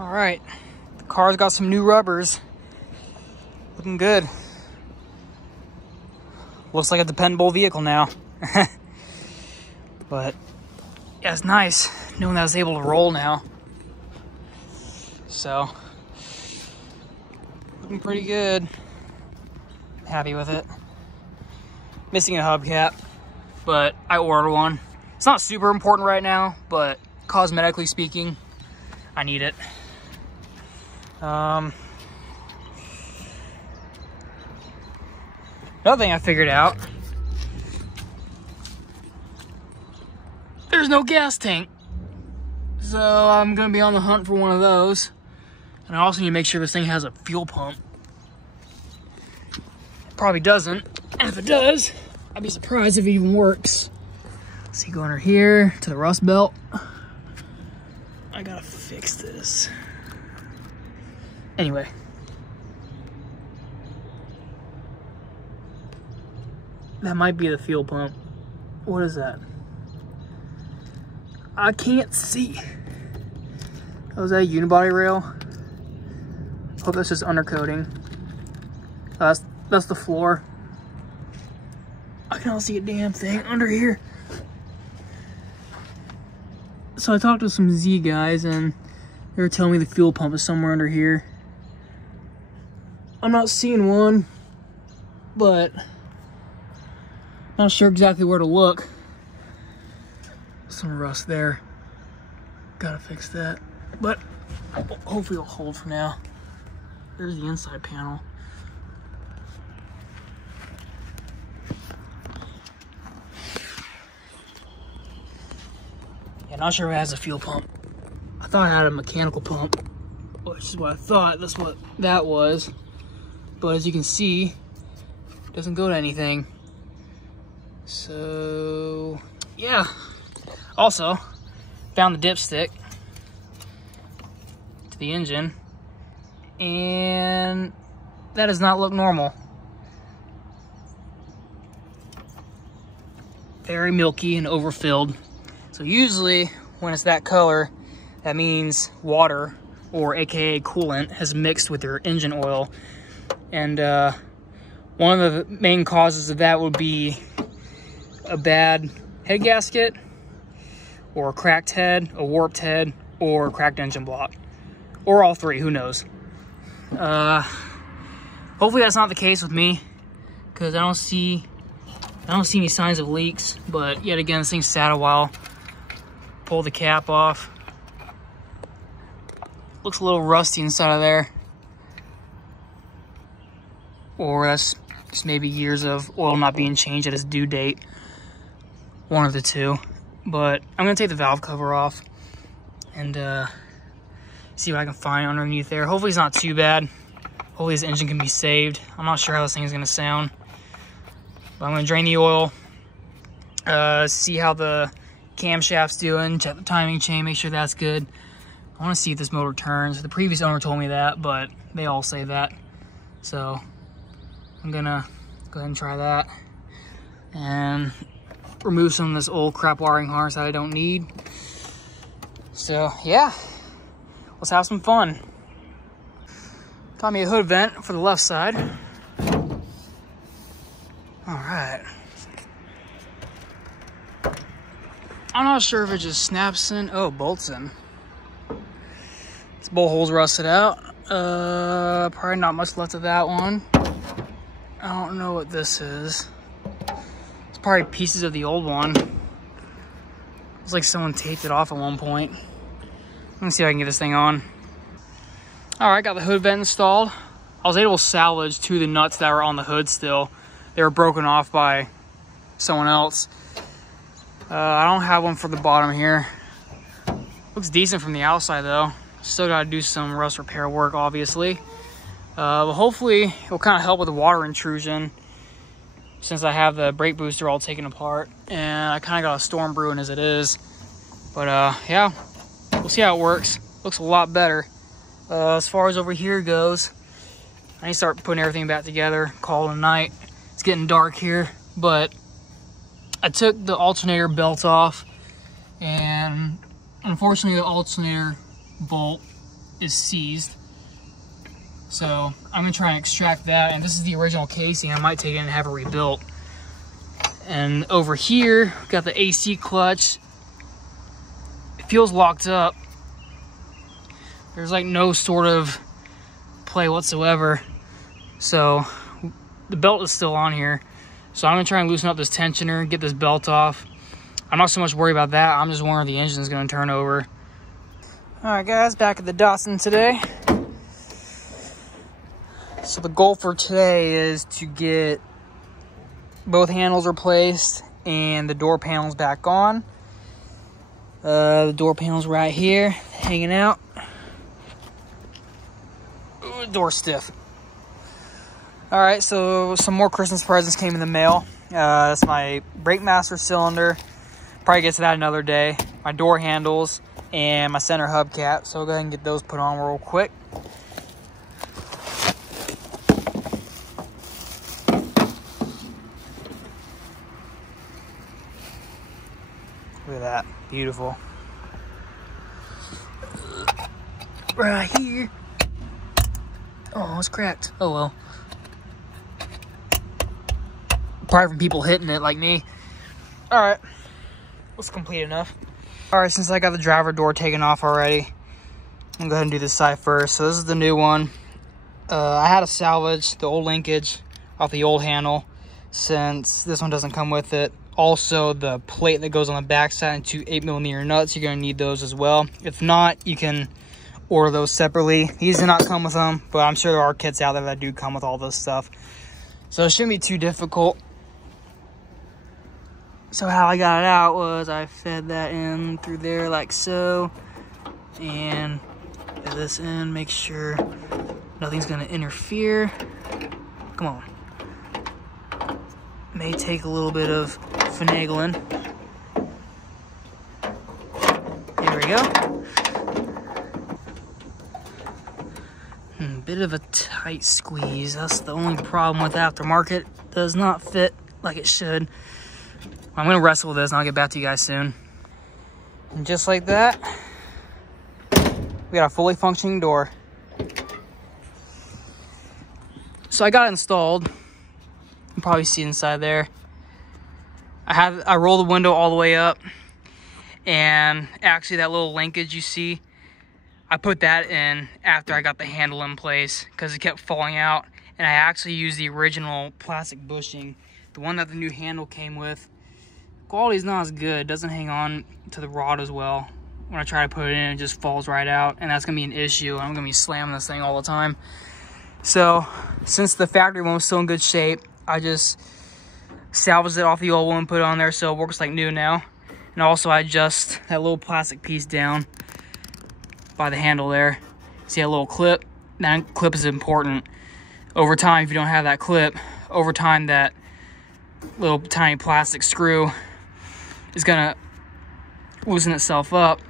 All right, the car's got some new rubbers. Looking good. Looks like a dependable vehicle now. But yeah, it's nice knowing that I was able to roll now. So, looking pretty good. Happy with it. Missing a hubcap, but I ordered one. It's not super important right now, but cosmetically speaking, I need it. Another thing I figured out, there's no gas tank. So I'm gonna be on the hunt for one of those. And I also need to make sure this thing has a fuel pump. It probably doesn't. And if it does, I'd be surprised if it even works. Let's see, go under here to the rust belt. I gotta fix this. Anyway. That might be the fuel pump. What is that? I can't see. Oh, is that a unibody rail? Hope that's just undercoating. That's the floor. I can't see a damn thing under here. So I talked to some Z guys and they were telling me the fuel pump is somewhere under here. I'm not seeing one, but not sure exactly where to look. Some rust there. Gotta fix that. But hopefully it'll hold for now. There's the inside panel. Yeah, not sure if it has a fuel pump. I thought it had a mechanical pump, which is what I thought. That's what that was. But as you can see, it doesn't go to anything. So, yeah. Also, found the dipstick to the engine, and that does not look normal. Very milky and overfilled. So usually when it's that color, that means water, or AKA coolant, has mixed with your engine oil. And one of the main causes of that would be a bad head gasket, or a cracked head, a warped head, or a cracked engine block, or all three, who knows. Hopefully that's not the case with me, because I don't see any signs of leaks. But yet again, this thing sat a while. Pull the cap off. Looks a little rusty inside of there, or that's just maybe years of oil not being changed at its due date. One of the two. But I'm gonna take the valve cover off and see what I can find underneath there. Hopefully it's not too bad. Hopefully this engine can be saved. I'm not sure how this thing is gonna sound. But I'm gonna drain the oil, see how the camshaft's doing, check the timing chain, make sure that's good. I wanna see if this motor turns. The previous owner told me that, but they all say that. So I'm gonna go ahead and try that. And remove some of this old crap wiring harness that I don't need. So yeah, let's have some fun. Got me a hood vent for the left side. All right. I'm not sure if it just snaps in. Oh, bolts in. This bolt hole's rusted out. Probably not much left of that one. I don't know what this is. Probably pieces of the old one. It's like someone taped it off at one point. Let me see if I can get this thing on. All right, got the hood vent installed. I was able to salvage two of the nuts that were on the hood still. They were broken off by someone else. I don't have one for the bottom here. Looks decent from the outside though. Still gotta do some rust repair work, obviously. But hopefully it'll kind of help with the water intrusion, since I have the brake booster all taken apart, and I kind of got a storm brewing as it is. But yeah, we'll see how it works. Looks a lot better. As far as over here goes, I need to start putting everything back together, call it a night. It's getting dark here, but I took the alternator belt off, and unfortunately the alternator bolt is seized. So I'm gonna try and extract that. And this is the original casing. I might take it and have it rebuilt. And over here, we've got the AC clutch. It feels locked up. There's like no sort of play whatsoever. So the belt is still on here. So I'm gonna try and loosen up this tensioner, get this belt off. I'm not so much worried about that. I'm just wondering if the engine's gonna turn over. All right, guys, back at the Datsun today. So the goal for today is to get both handles replaced and the door panels back on. The door panels right here, hanging out. Ooh, door stiff. All right, so some more Christmas presents came in the mail. That's my brake master cylinder. Probably get to that another day. My door handles and my center hubcap. So I'll go ahead and get those put on real quick. Look at that, beautiful. Right here. Oh, it's cracked. Oh well. Probably from people hitting it like me. All right, looks complete enough. All right, since I got the driver door taken off already, I'm gonna go ahead and do this side first. So this is the new one. I had to salvage the old linkage off the old handle since this one doesn't come with it. Also, the plate that goes on the back side and 2 8mm nuts, you're gonna need those as well. If not, you can order those separately. These do not come with them, but I'm sure there are kits out there that do come with all this stuff. So it shouldn't be too difficult. So how I got it out was I fed that in through there like so, and fed this in, make sure nothing's gonna interfere. Come on. May take a little bit of finagling. There we go. Bit of a tight squeeze. That's the only problem with aftermarket. Does not fit like it should. I'm gonna wrestle with this and I'll get back to you guys soon. And just like that, we got a fully functioning door. So I got it installed. You can probably see inside there. I rolled the window all the way up, and actually that little linkage you see, I put that in after I got the handle in place because it kept falling out, and I actually used the original plastic bushing, the one that the new handle came with. Quality's not as good, it doesn't hang on to the rod as well. When I try to put it in, it just falls right out, and that's gonna be an issue. I'm gonna be slamming this thing all the time. So since the factory one was still in good shape, I just salvaged it off the old one, put it on there so it works like new now. And also I adjust that little plastic piece down by the handle there. See that little clip? That clip is important. Over time, if you don't have that clip, over time that little tiny plastic screw is gonna loosen itself up,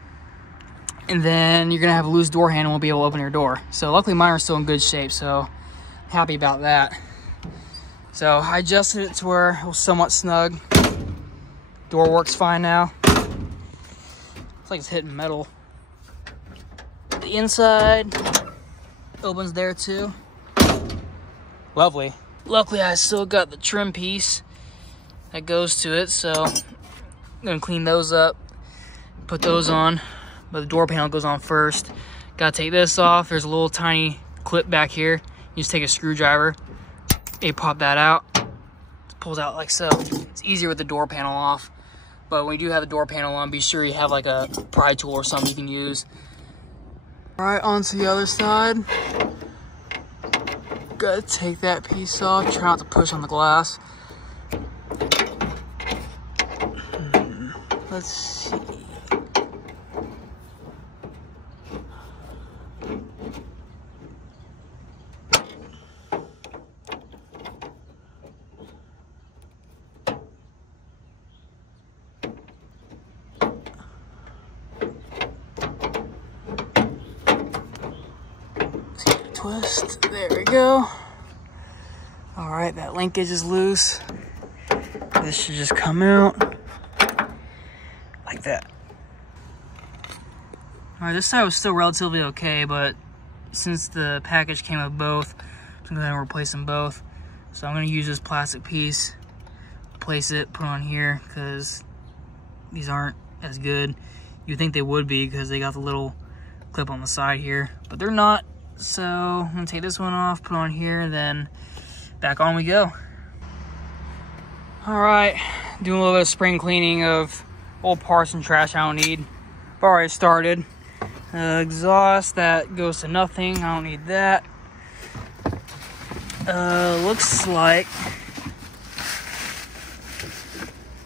and then you're gonna have a loose door handle and won't be able to open your door. So luckily mine are still in good shape, so happy about that. So I adjusted it to where it was somewhat snug. Door works fine now. It's like it's hitting metal. The inside opens there too. Lovely. Luckily I still got the trim piece that goes to it, so I'm gonna clean those up, put those on, but the door panel goes on first. Gotta take this off. There's a little tiny clip back here. You just take a screwdriver, you pop that out, it pulls out like so. It's easier with the door panel off, but when you do have the door panel on, be sure you have like a pry tool or something you can use. All right, on to the other side. Gotta take that piece off, try not to push on the glass. Let's see. Twist, there we go. All right, that linkage is loose. This should just come out like that. All right, this side was still relatively okay, but since the package came with both, I'm gonna go ahead and replace them both. So I'm gonna use this plastic piece, place it, put it on here, because these aren't as good. You'd think they would be because they got the little clip on the side here, but they're not. So I'm gonna take this one off, put it on here, then back on we go. All right, doing a little bit of spring cleaning of old parts and trash I don't need. I've already started. Exhaust, that goes to nothing. I don't need that. Looks like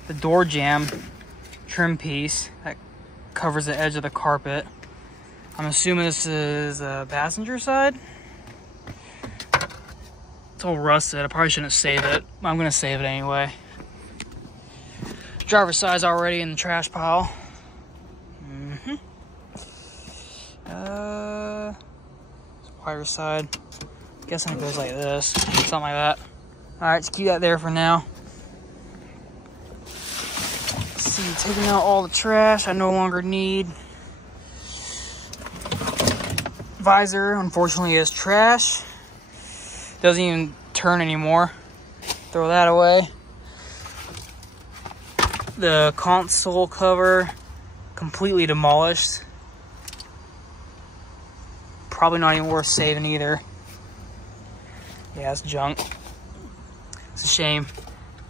the door jamb trim piece that covers the edge of the carpet. I'm assuming this is the passenger side. It's all rusted. I probably shouldn't save it. I'm gonna save it anyway. Driver's side's already in the trash pile. Wire side. Guessing it goes like this, something like that. All right, let's keep that there for now. Let's see, taking out all the trash I no longer need. Visor, unfortunately, is trash. Doesn't even turn anymore. Throw that away. The console cover, completely demolished. Probably not even worth saving either. Yeah, it's junk. It's a shame.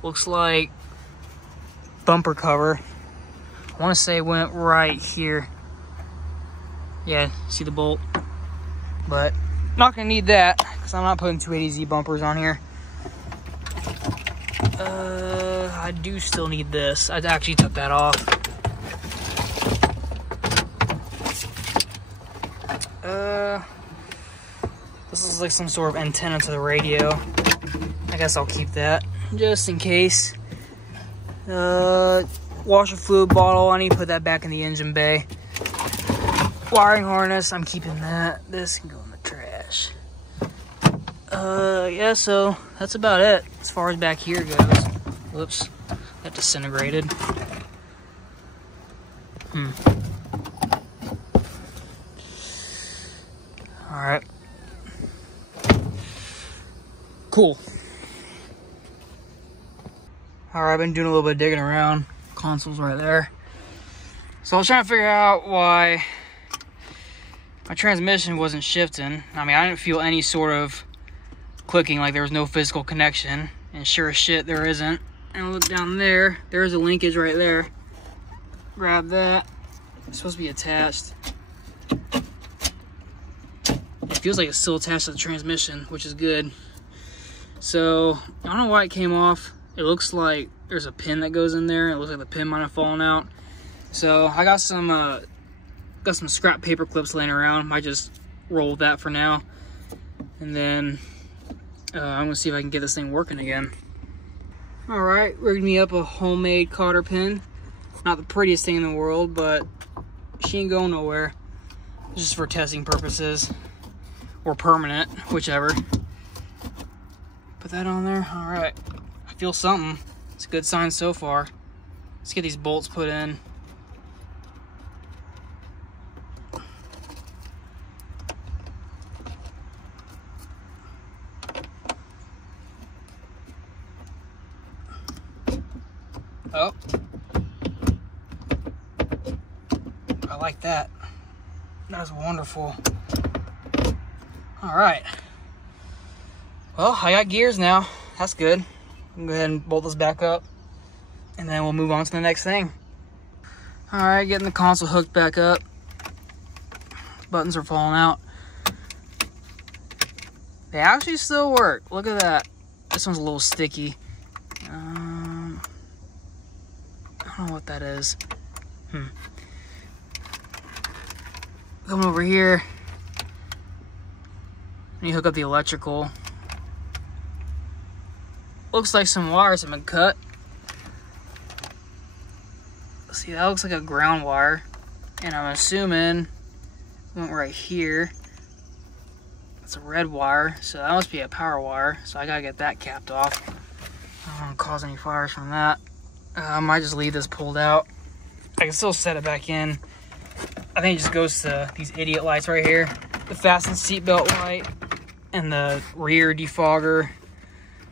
Looks like bumper cover. I want to say it went right here. Yeah, see the bolt? But not gonna need that because I'm not putting 280Z bumpers on here. I do still need this. I actually took that off. This is like some sort of antenna to the radio. I guess I'll keep that just in case. Washer fluid bottle, I need to put that back in the engine bay. Wiring harness, I'm keeping that. This can go in the trash. Yeah, so that's about it as far as back here goes. Whoops, that disintegrated. All right. Cool. All right, I've been doing a little bit of digging around. Console's right there. So I was trying to figure out why my transmission wasn't shifting. I mean, I didn't feel any sort of clicking, like there was no physical connection. And sure as shit, there isn't. And look down there, there's a linkage right there. Grab that. It's supposed to be attached. It feels like it's still attached to the transmission, which is good. So, I don't know why it came off. It looks like there's a pin that goes in there. It looks like the pin might have fallen out. So, I got some scrap paper clips laying around. Might just roll with that for now. And then, I'm gonna see if I can get this thing working again. Alright, rigged me up a homemade cotter pin. Not the prettiest thing in the world, but she ain't going nowhere. It's just for testing purposes. Or permanent, whichever. Put that on there. Alright. I feel something. It's a good sign so far. Let's get these bolts put in. Oh. I like that. That is wonderful. All right. Well, I got gears now. That's good. I'm gonna go ahead and bolt this back up, and then we'll move on to the next thing. All right, getting the console hooked back up. Buttons are falling out. They actually still work. Look at that. This one's a little sticky. I don't know what that is. Coming over here. And you hook up the electrical. Looks like some wires have been cut. See, that looks like a ground wire. And I'm assuming it went right here. It's a red wire, so that must be a power wire. So I gotta get that capped off. I don't want to cause any fires from that. I might just leave this pulled out. I can still set it back in. I think it just goes to these idiot lights right here. the fasten seatbelt light, and the rear defogger.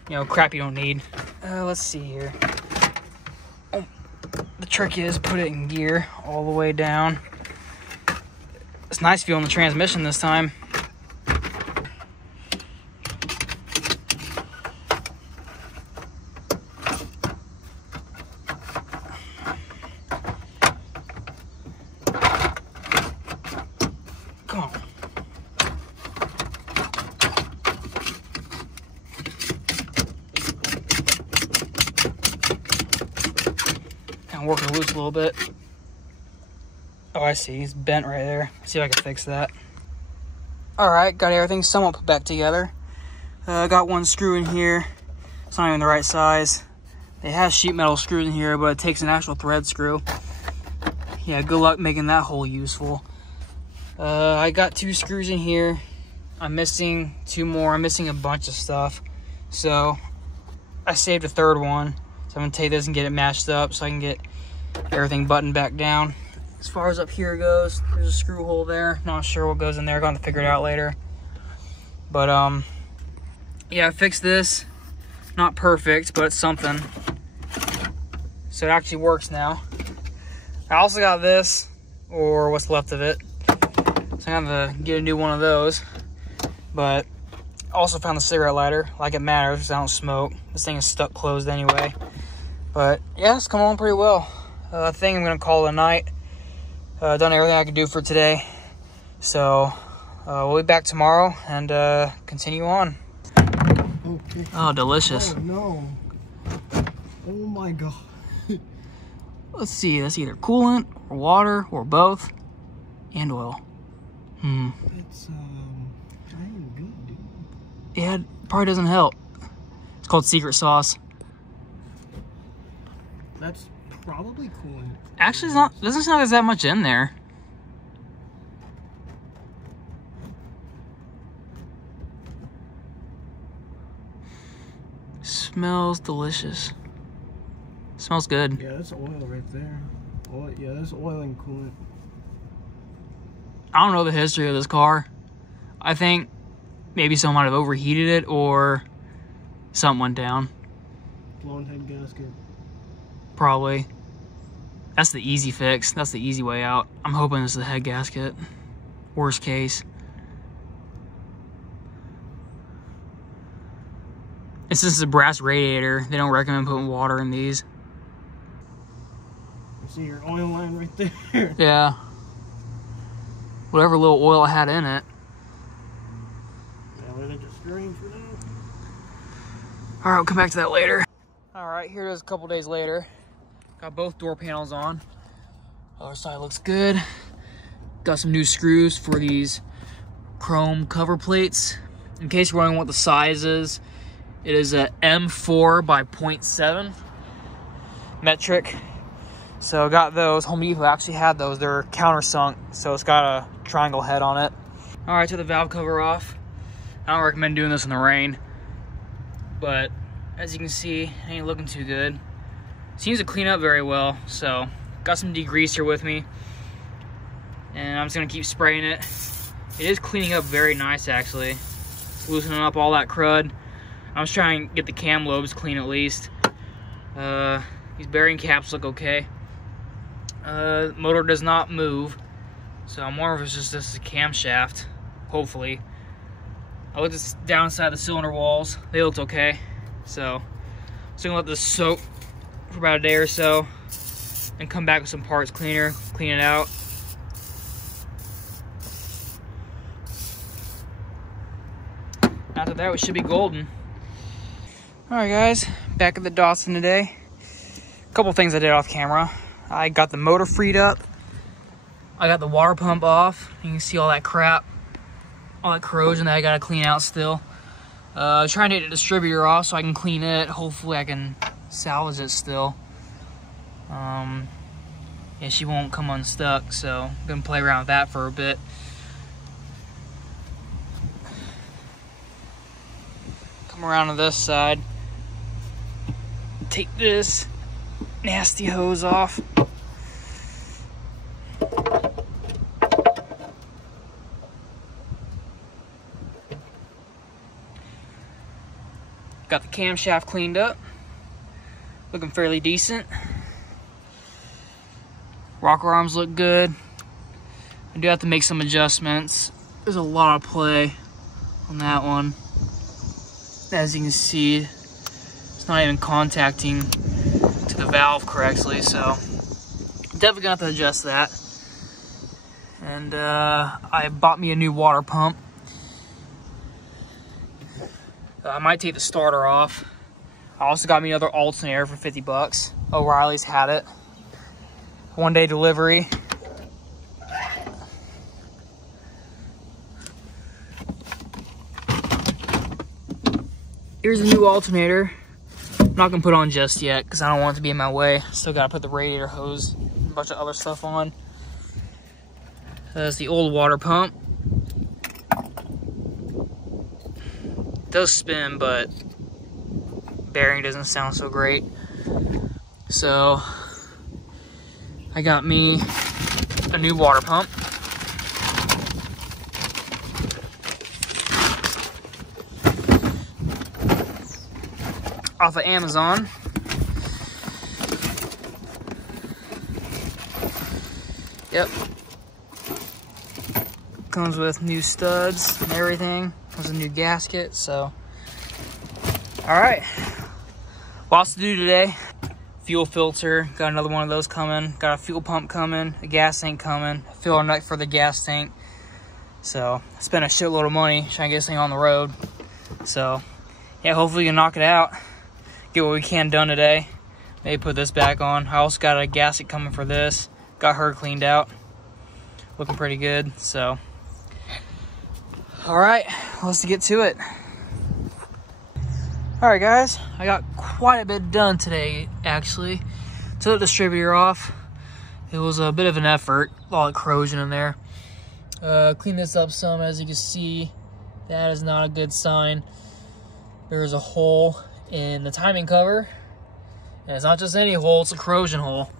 You know, crap you don't need. Let's see here. Oh, the trick is put it in gear all the way down. It's nice feeling the transmission this time. Come on. Kind of working loose a little bit. Oh, I see. It's bent right there. See if I can fix that. Alright, got everything somewhat put back together. Got one screw in here. It's not even the right size. They have sheet metal screws in here, but it takes an actual thread screw. Yeah, good luck making that hole useful. I got 2 screws in here. I'm missing 2 more. I'm missing a bunch of stuff. So I saved a 3rd one. So I'm gonna take this and get it matched up so I can get everything buttoned back down. As far as up here goes, there's a screw hole there. Not sure what goes in there. Going to figure it out later. But yeah, I fixed this. Not perfect, but it's something. So it actually works now. I also got this, or what's left of it. So I'm gonna get a new one of those. But also found the cigarette lighter. Like it matters because I don't smoke. This thing is stuck closed anyway. But yeah, it's coming along pretty well. I think I'm gonna call it a night. Done everything I could do for today. So we'll be back tomorrow and continue on. Okay. Oh, delicious. Oh no. Oh my god. Let's see, that's either coolant or water or both. And oil. It's I ain't good, dude. Yeah, it probably doesn't help. It's called secret sauce. That's probably coolant. Actually, it's not. Doesn't sound like there's that much in there. Smells delicious. Smells good. Yeah, that's oil right there. Oil, yeah, that's oil and coolant. I don't know the history of this car. I think maybe someone might have overheated it or something went down. Blown head gasket. Probably. That's the easy fix. That's the easy way out. I'm hoping this is the head gasket. Worst case. And since it's a brass radiator, they don't recommend putting water in these. You see your oil line right there? Yeah. Whatever little oil I had in it. Yeah, let it just drain for now. Alright, we'll come back to that later. Alright, here it is a couple days later. Got both door panels on. Other side looks good. Got some new screws for these chrome cover plates. In case you're wondering what the size is, it is a M4 by 0.7 metric. So got those. Home Depot actually had those. They're countersunk, so it's got a triangle head on it. Alright, took the valve cover off. I don't recommend doing this in the rain, but as you can see, it ain't looking too good. Seems to clean up very well, so got some degreaser with me, and I'm just gonna keep spraying it. It is cleaning up very nice, actually. It's loosening up all that crud. I was trying to get the cam lobes clean at least. These bearing caps look okay. Motor does not move, so I'm wondering if it's just this camshaft. Hopefully. I looked down inside the cylinder walls. They looked okay, so gonna let this soak for about a day or so and come back with some parts cleaner, clean it out. After that, we should be golden. Alright guys, back at the Datsun today. A couple things I did off camera. I got the motor freed up. I got the water pump off. You can see all that crap, all that corrosion that I gotta clean out still. Trying to get the distributor off so I can clean it. Hopefully I can salvage it still. Yeah, she won't come unstuck, so I'm gonna play around with that for a bit. Come around to this side. Take this nasty hose off. Got the camshaft cleaned up. Looking fairly decent. Rocker arms look good. I do have to make some adjustments. There's a lot of play on that one. As you can see, it's not even contacting to the valve correctly, so definitely got to adjust that. And I bought me a new water pump. I might take the starter off. I also got me another alternator for 50 bucks. O'Reilly's had it. One-day delivery. Here's a new alternator. I'm not gonna put on just yet because I don't want it to be in my way. Still gotta put the radiator hose and a bunch of other stuff on. That's the old water pump. It does spin, but bearing doesn't sound so great. So I got me a new water pump. Off of Amazon. Yep. Comes with new studs and everything. Comes with a new gasket, so. Alright. Lots to do today. Fuel filter, got another one of those coming. Got a fuel pump coming, a gas tank coming, a filler nut for the gas tank. So, I spent a shitload of money trying to get this thing on the road. So, yeah, hopefully we can knock it out. Get what we can done today. Maybe put this back on. I also got a gasket coming for this. Got her cleaned out. Looking pretty good, so. All right, let's get to it. All right, guys, I got quite a bit done today, actually. Took the distributor off. It was a bit of an effort, a lot of corrosion in there. Cleaned this up some, as you can see. That is not a good sign. There's a hole in the timing cover, and it's not just any hole, it's a corrosion hole.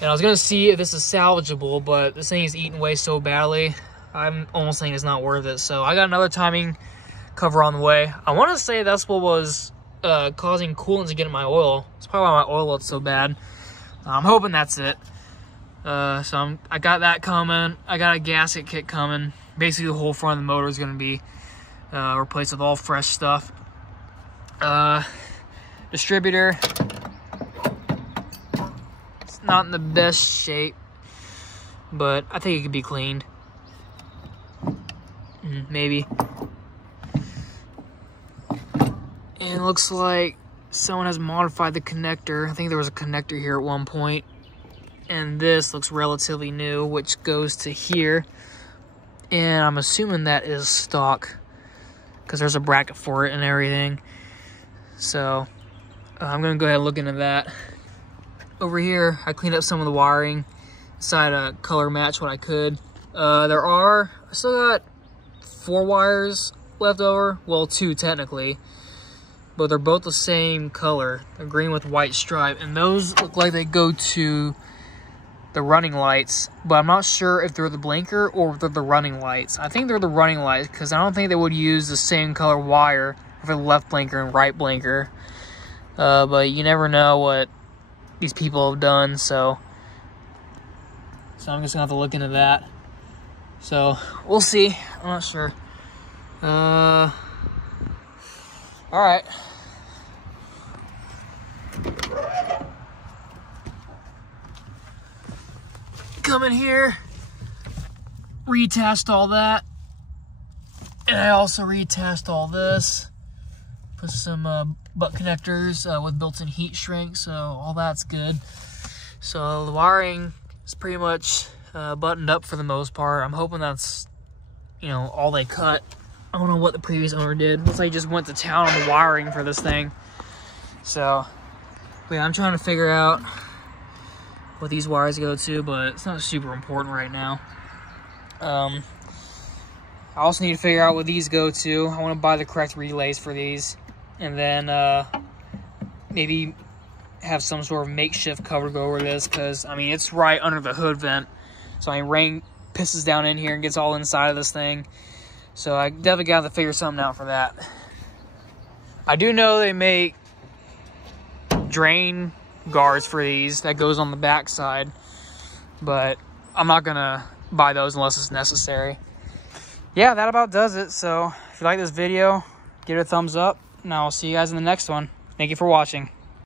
And I was gonna see if this is salvageable, but this thing is eating away so badly, I'm almost thinking it's not worth it. So I got another timing cover on the way. I want to say that's what was causing coolant to get in my oil. It's probably why my oil looks so bad. I'm hoping that's it. So I got that coming. I got a gasket kit coming. Basically, the whole front of the motor is gonna be replaced with all fresh stuff. Distributor, it's not in the best shape, but I think it could be cleaned. Maybe. And it looks like someone has modified the connector. I think there was a connector here at one point, and this looks relatively new, which goes to here, and I'm assuming that is stock because there's a bracket for it and everything. So I'm gonna go ahead and look into that. Over here, I cleaned up some of the wiring, decided to color match what I could. I still got 4 wires left over, well 2 technically, but they're both the same color. They're green with white stripe, and those look like they go to the running lights, but I'm not sure if they're the blinker or if they're the running lights. I think they're the running lights because I don't think they would use the same color wire for the left blinker and right blinker. But you never know what these people have done, so I'm just gonna have to look into that. So we'll see. I'm not sure. All right. Come in here, retest all that, and I also retest all this. Put some butt connectors with built-in heat shrink, so all that's good. So the wiring is pretty much buttoned up for the most part. I'm hoping that's, you know, all they cut. I don't know what the previous owner did. Looks like he just went to town on the wiring for this thing. So, but yeah, I'm trying to figure out what these wires go to, but it's not super important right now. I also need to figure out what these go to. I want to buy the correct relays for these, and then maybe have some sort of makeshift cover go over this, because I mean it's right under the hood vent, so I mean rain pisses down in here and gets all inside of this thing. So I definitely got to figure something out for that. I do know they make drain guards for these that goes on the back side, but I'm not gonna buy those unless it's necessary. Yeah, that about does it. So if you like this video, give it a thumbs up, and I'll see you guys in the next one. Thank you for watching.